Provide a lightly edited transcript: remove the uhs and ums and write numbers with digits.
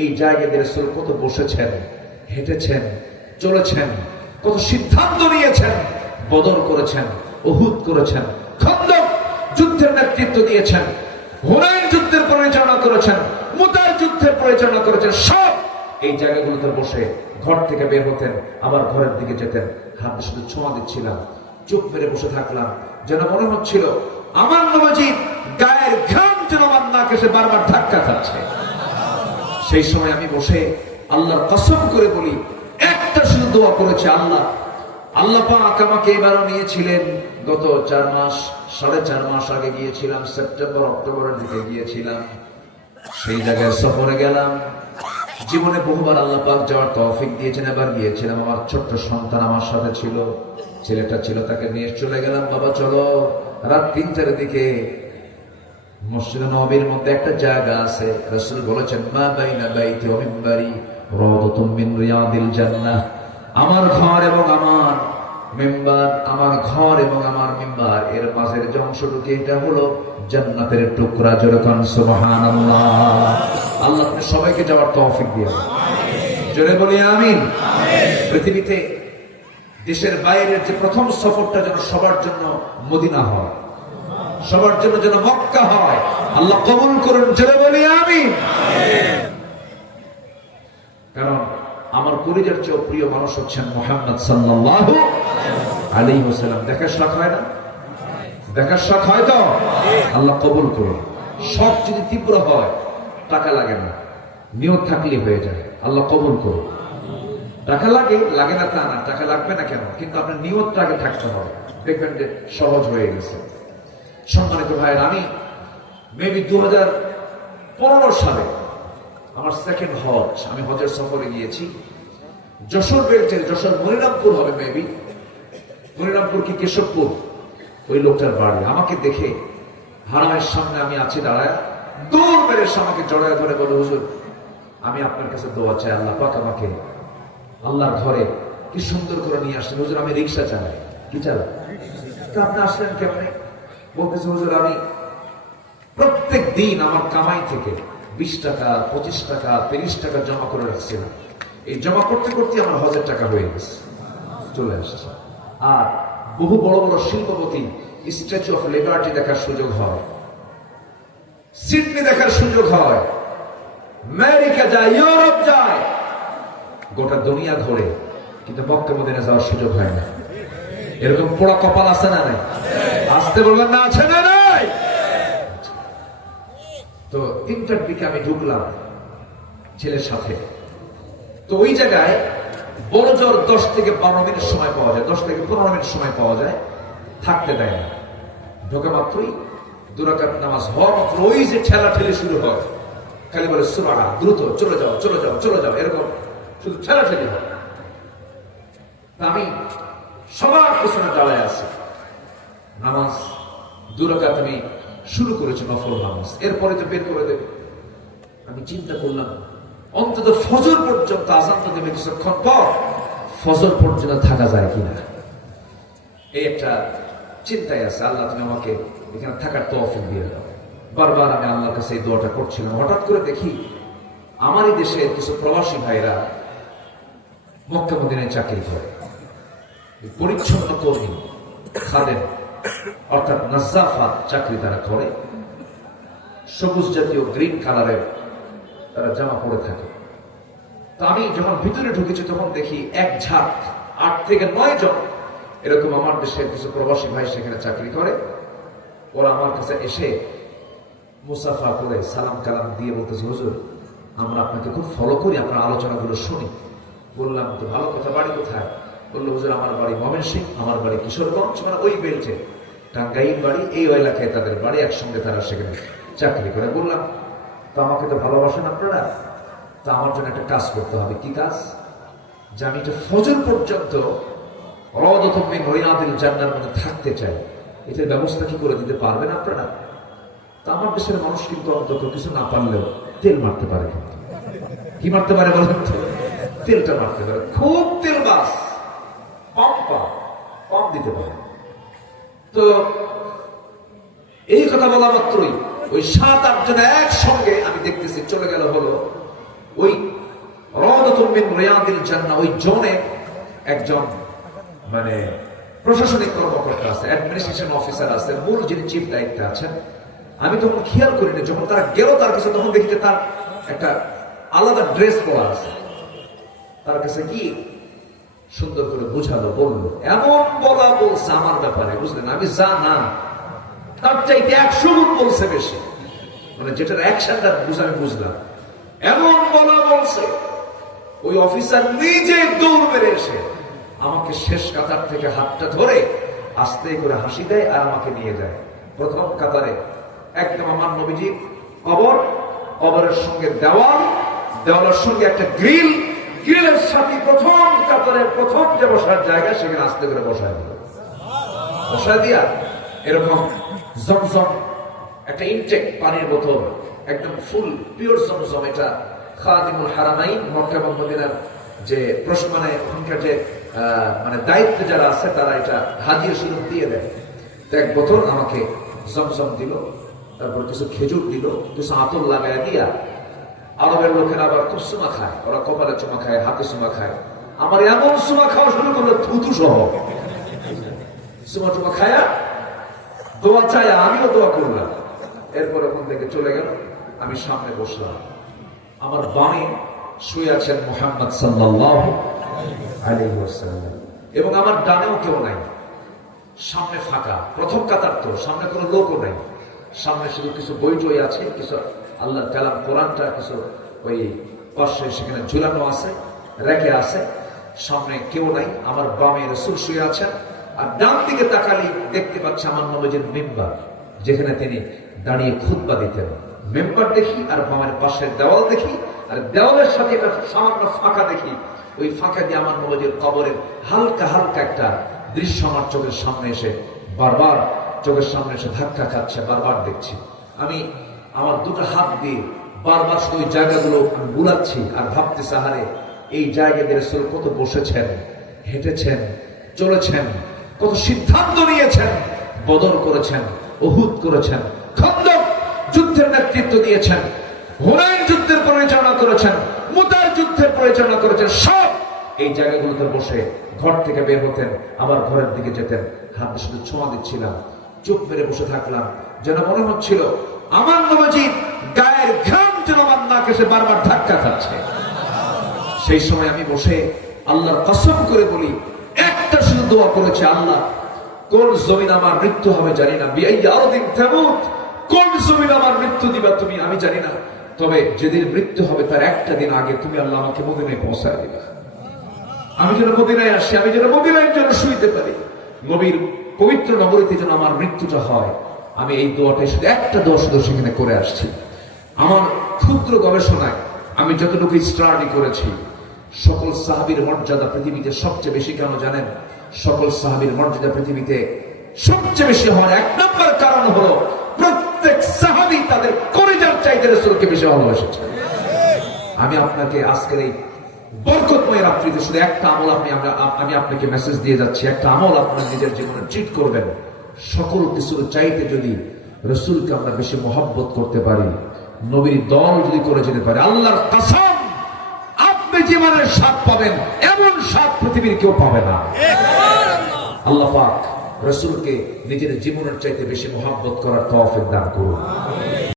এই জায়গায় রাসূল কত বসেছেন, হেঁটেছেন, চলেছেন, কত সিদ্ধান্ত নিয়েছেন, বদর করেছেন, উহুদ করেছেন, খন্দক যুদ্ধের নেতৃত্ব দিয়েছেন, হুনাইন যুদ্ধের পরিচালনা করেছেন, মুতার যুদ্ধের পরিচালনা করেছেন। সব এই জায়গাগুলোতে বসে ঘর থেকে বের হতেন, আবার ঘরের দিকে যেতেন, হাতে শুধু ছোঁয়া দিচ্ছিলাম, চুপ মেরে বসে থাকলাম, যেন মনে হচ্ছিল আমার নবীজির গায়ের ঘাম যেন আমার নাকে এসে বারবার ধাক্কা খাচ্ছে। সেই সময় আমি বসে আল্লাহর কসম করে বলি, একটা শুধু দোয়া করেছে, আল্লাহ পাক আমাকে এবারও নিয়েছিলেন। গত 4 মাস 4.5 মাস আগে গিয়েছিলাম, সেপ্টেম্বর অক্টোবরের দিকে গিয়েছিলাম, সেই জায়গায় সফরে গেলাম। জীবনে বহুবার আল্লাহ পাক যাওয়ার তৌফিক দিয়েছেন, এবার গিয়েছিলাম। আমার ছোট্ট সন্তান আমার সাথে ছিল, ছেলেটা ছিল, তাকে নিয়ে চলে গেলাম। বাবা চলো, রাত 3টার দিকে মসজিদে নববীর মধ্যে একটা জায়গা আছে, রাসূল বলেছেন মা বাইনা বাইতি ওয়া মিম্বারি রাওদাতুম মিন রিয়াদিল জান্নাহ। আমার ঘর এবং আমার মিম্বার, আমার ঘর এবং আমার মিম্বার এর মাঝের যে অংশটুকু, এটা হলো জান্নাতের টুকরা। জোরে কোন সুবহানাল্লাহ। আল্লাহ আপনি সবাইকে যাওয়ার তৌফিক দিন, জোরে বলি আমিন। পৃথিবীতে দেশের বাইরের যে প্রথম সফরটা যেন সবার জন্য মদিনা হয়, সবার জন্য যেন মক্কা হয়। আল্লাহ কবুল করুন, জোরে বলি আমিন। কারণ আমার কলিজার চেয়ে প্রিয় মানুষ হচ্ছেন মুহাম্মদ সাল্লাল্লাহু আলাইহি ওয়াসাল্লাম। দেখার শখ হয় না? দেখার শখ হয় তো? আল্লাহ কবুল করুন। শখ যদি তীব্র হয়, টাকা লাগে না, নিয়ত থাকলে হয়ে যায়। আল্লাহ কবুল করুন। টাকা লাগে না তা না, টাকা লাগবে না কেন, কিন্তু আপনার নিয়তটা আগে থাকতে হবে, দেখবেন যে সহজ হয়ে গেছে। সম্মানিত ভাইয়ের, আমি মেবি 2015 সালে আমার সেকেন্ড হজ, আমি হজের সফরে গিয়েছি। যশোর বেলচের, যশোর মনিরামপুর হবে মেবি, মনিরামপুর কি কেশবপুর, ওই লোকটার বাড়ি। আমাকে দেখে হারামের সামনে আমি আছি দাঁড়ায়, দৌড় মেরে আমাকে জড়ায় ধরে বলে, হুজুর আমি আপনার কাছে দোয়া চাই, আল্লাহ পাক আমাকে আল্লাহর ঘরে কি সুন্দর করে নিয়ে আসছেন। হুজুর আমি রিক্সা চালাই। কি চালাই? তা আপনি আসলেন কেমনে? বলতেছে, হুজুর আমি প্রত্যেক দিন আমার কামাই থেকে 20 টাকা, 25 টাকা, 30 টাকা জমা করে রাখছিলাম। এই জমা করতে করতে আমার হজের টাকা হয়ে গেছে, চলে আসছে। আর বহু বড় বড় শিল্পপতি স্ট্যাচু অফ লিবার্টি দেখার সুযোগ হয়, সিডনি দেখার সুযোগ হয়, আমেরিকা যায়, ইউরোপ যায়, গোটা দুনিয়া ঘোরে, কিন্তু মক্কা মদিনা যাওয়ার সুযোগ হয় না। এরকম পোড়া কপাল আছে না নাই? আসতে বলবেন না, আছে না নাই? তো 3টার দিকে আমি ঢুকলাম ছেলের সাথে। তো ওই জায়গায় বড় জোর 10 থেকে 12 মিনিট সময় পাওয়া যায়, 10 থেকে 15 মিনিট সময় পাওয়া যায়, থাকতে দেয় না। ঢোকা মাত্রই 2 রাকাত নামাজ হওয়ার মাত্র ওই যে ঠেলা ঠেলে শুরু হয়, খালি বলে সুবহানাল্লাহ, দ্রুত চলে যাও, চলে যাও, চলে যাও, এরকম শুধু ঠেলা ঠেলি হয়। আমি সবার পেছনে দাঁড়ায় আছি। নামাজ 2 রাকাত আমি শুরু করেছি, নফল নামাজ, এরপরে তো বের করে দেবে। আমি চিন্তা করলাম অন্তত ফজর পর্যন্ত, আযান তো দেবে কিছুক্ষণ পর, ফজর পর্যন্ত থাকা যায় কিনা, এই একটা চিন্তায় আছে। আল্লাহ তুমি আমাকে এখানে থাকার তৌফিক দিয়ে দাও। বারবার আমি আল্লাহর কাছে এই দোয়াটা করছিলাম। হঠাৎ করে দেখি আমারই দেশের কিছু প্রবাসী ভাইরা মক্কা মদিনায় চাকরি করে, পরিচ্ছন্ন কর্মী, খাদেম অর্থাৎ নাজ্জাফাত চাকরি তারা করে, সবুজ জাতীয় গ্রিন কালারের তারা জামা পরে থাকে। তো আমি যখন ভিতরে ঢুকেছি তখন দেখি এক ঝাঁক 8 থেকে 9 জন এরকম আমার দেশের কিছু প্রবাসী ভাই সেখানে চাকরি করে। ওরা আমার কাছে এসে মুসাফা করে সালাম কালাম দিয়ে বলতেছে, হুজুর আমরা আপনাকে খুব ফলো করি, আপনার আলোচনাগুলো শুনি। বললাম তো ভালো কথা, বাড়ি কোথায়? বললো, হুজুর আমার বাড়ি ময়মনসিংহ, আমার বাড়ি কিশোরগঞ্জ, মানে ওই বেল্টে, টাঙ্গাইল বাড়ি, এই এলাকায় তাদের বাড়ি, একসঙ্গে তারা সেখানে চাকরি করে। বললাম তো আমাকে তো ভালোবাসেন আপনারা, তা আমার জন্য একটা কাজ করতে হবে। কি কাজ? যে আমি এটা ফজর পর্যন্ত রাওদাতুম মিন রিয়াদিল জান্নাহর মধ্যে থাকতে চাই, এটার ব্যবস্থা কি করে দিতে পারবেন আপনারা? তা আমার দেশের মানুষ কিন্তু অন্তত কিছু না পারলেও তেল মারতে পারে। কিন্তু কি মারতে পারে বলেন তো? তেলটা মারতে পারে, খুব তেল বাস, পাম্প দিতে পারে। তো এই কথা বলা মাত্রই ওই 7-8 জন একসঙ্গে আমি দেখতেছি চলে গেল হলো ওই মিন রিয়াদিল জান্নাহ, ওই জোনে একজন মানে প্রশাসনিক কর্মকর্তা আছে, অ্যাডমিনিস্ট্রেশন অফিসার আছে, মূল যিনি চিফ দায়িত্বে আছেন। আমি তখন খেয়াল করিনি, যখন তারা গেল তার কাছে তখন দেখি যে তার একটা আলাদা ড্রেস পরা আছে। তার কাছে কি সুন্দর করে বুঝালো, বললো, এমন বলা বলছে আমার ব্যাপারে, বুঝলেন, আমি যা না তার চাইতে 100 গুণ বলছে বেশি, মানে যেটার অ্যাকশনটা আমি বুঝলাম। এমন বলা বলছে, ওই অফিসার নিজে দৌড় মেরে এসে আমাকে শেষ কাতার থেকে হাতটা ধরে আস্তে করে হাসি দেয় আর আমাকে নিয়ে যায় প্রথম কাতারে। একদম আমার নবীজির কবর, কবরের সঙ্গে দেওয়াল, দেওয়ালের সঙ্গে একটা গ্রিল, গ্রিলের সাথে প্রথম কাতারের প্রথম যে বসার জায়গা সেখানে আস্তে করে বসায় দিল। বসায় দিয়া এরকম জমজম একটা ইনটেক পানির বোতল, একদম ফুল পিওর জমজম, এটা খাদিমুল হারামাইন মক্কা এবং মদিনার যে মানে ওখানকার যে মানে দায়িত্ব যারা আছে তারা এটা হাজির সুযোগ দিয়ে দেয়। তো এক বোতল আমাকে জমজম দিল, তারপর কিছু খেজুর দিল, কিছু আতর লাগায় দিয়া। আরবের লোকেরা আবার খুব সুমা খায়, ওরা কপালে চুমা খায়, হাতে সুমা খায়। আমার এমন সুমা খাওয়া শুরু করলো থুতু সহ, সুমা টুমা খায়া দোয়া চায়, আমিও দোয়া করলাম। এরপর ওখান থেকে চলে গেল, আমি সামনে বসলাম। আমার বামে শুয়ে আছেন মুহাম্মদ সাল্লাল্লাহু আলাইহি ওয়াসাল্লাম এবং আমার ডানেও কেউ নাই। সামনে ফাঁকা, প্রথম কাতার, তো সামনে কোনো লোকও নাই। সামনে শুধু কিছু বই টই আছে, কিছু আল্লাহর কালাম কোরআনটা কিছু ওই পাশে সেখানে ঝুলানো আছে, রেখে আছে। সামনে কেউ নাই। আমার বামে রাসূল শুয়ে আছেন, আর ডান দিকে তাকালি দেখতে পাচ্ছি আমার নবীজির মিম্বার, যেখানে তিনি দাঁড়িয়ে খুতবা দিতেন। মেম্বার দেখি আর বামের পাশের দেওয়াল দেখি, আর দেওয়ালের সাথে একটা সামান্য ফাঁকা দেখি। ওই ফাঁকা দিয়ে আমার নবীজির কবরের হালকা হালকা একটা দৃশ্য আমার চোখের সামনে এসে বারবার চোখের সামনে এসে ধাক্কা খাচ্ছে, বারবার দেখছি। আমি আমার দুটো হাত দিয়ে বারবার শুধু ওই জায়গাগুলো আমি বুলাচ্ছি আর ভাবতেছি, আহারে এই জায়গায় রাসূল কত বসেছেন, হেঁটেছেন, চলেছেন, কত সিদ্ধান্ত নিয়েছেন, বদর করেছেন, উহুদ করেছেন, খন্দক যুদ্ধের নেতৃত্ব দিয়েছেন, হুনাইন যুদ্ধের পরিচালনা করেছেন, মুতার যুদ্ধের পরিচালনা করেছেন। সব এই জায়গাগুলোতে বসে ঘর থেকে বের হতেন, আবার ঘরের দিকে যেতেন। হাতে শুধু ছোঁয়া দিচ্ছিলাম, চুপ মেরে বসে থাকলাম, যেন মনে হচ্ছিল আমার নবীজির গায়ের ঘাম যেন আমার নাকে এসে বারবার ধাক্কা খাচ্ছে। সেই সময় আমি বসে আল্লাহর কসম করে বলি, একটা শুধু দোয়া করেছে, আল্লাহ কোন জমিন আমার মৃত্যু হবে জানি না, কোন জমিন আমার মৃত্যু দিবা তুমি আমি জানি না, তবে যেদিন মৃত্যু হবে তার একটা দিন আগে তুমি আল্লাহ আমাকে মদিনায় পৌঁছায় দিবা। আমি যেন মদিনায় আসি, আমি যেন মদিনায় যেন শুইতে পারি, নবীর পবিত্র নগরীতে যেন আমার মৃত্যুটা হয়। আমি এই দোয়াটাই শুধু একটা দোয়া শুধু সেখানে করে আসছি। আমার ক্ষুদ্র গবেষণায় আমি যতটুকু স্টাডি করেছি, সকল সাহাবীর মর্যাদা পৃথিবীতে সবচেয়ে বেশি কেন জানেন? সকল সাহাবীর মর্যাদা পৃথিবীতে সবচেয়ে বেশি হওয়ার এক নম্বর কারণ হলো প্রত্যেক সাহাবী তাদের কলিজার চাইতে রাসূলকে বেশি ভালোবেসেছে। আমি আপনাকে আজকের এই বরকতময় রাত্রিতে শুধু একটা আমল আমি আপনাকে মেসেজ দিয়ে যাচ্ছি, একটা আমল আপনার নিজের জীবনে ট্রিট করবেন। সকল কিছুর চাইতে যদি রাসূলকে আমরা বেশি মহব্বত করতে পারি, নবীর দল যদি করে যেতে পারে, আল্লাহর কসম আপনি জীবনের স্বাদ পাবেন, এমন স্বাদ পৃথিবীর কেউ পাবে না। আল্লাহ পাক রাসূলকে নিজের জীবনের চাইতে বেশি মহব্বত করার তৌফিক দান করুন।